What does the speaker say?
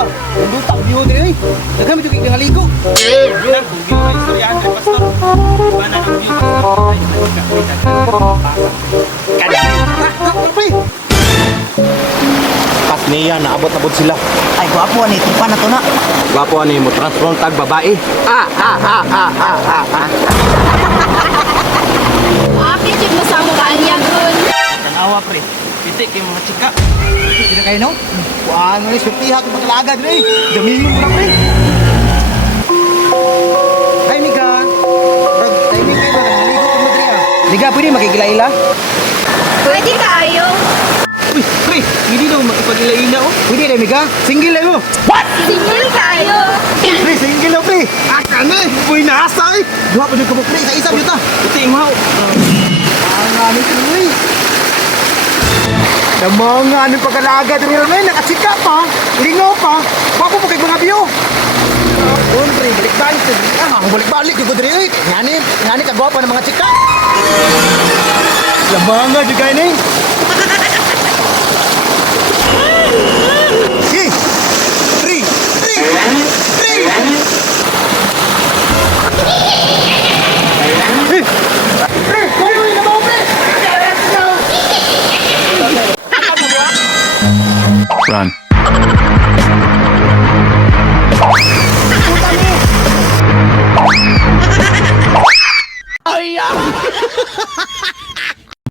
ba? Ang lutang view din eh. Mo yung ngaligo. Yan, kung ginawa yung storyahan kay Pastor. Iba na yung view, Pastor. Ay, nagkakita ka. Kape. Pas niya, naabot-abot sila. Ay, gwapo ni tipa na to na. Gwapo ano mo, transform tag babae. Ah, ah, ah, ah, ah, ah, ah. Akin yung masama ka ang yagon. Tanawa, pre. Pitik yung mga chika. Hindi na kayo no? Kuhaan mo ni sultiha ito pagkalaga din eh. Damingin mo lang. Ay, Mika. Rag, timing kayo ba? Naligo ko mo diri ah. Mika, pwede makikila-ila? Pwede tayo. Uy, pre. Hindi daw makipag-ila-ila, oh. Pwede na, Mika. Single na mo. Singil tayo. Pre, single na pre. Ah, kana eh. Uy, nasa eh. Duha pa dyan ka mo pre. Sa isa dito. Pitik yung Na mga ano pagkalaga diri rin nakachika pa. Lingaw pa. Wapo pa kay mga biyo. Pre, balik-balik. Ah, balik-balik ko diri eh. Ngani, ngani kagwapa ng mga chika. Lamanga juga ini. Run. Oh yeah!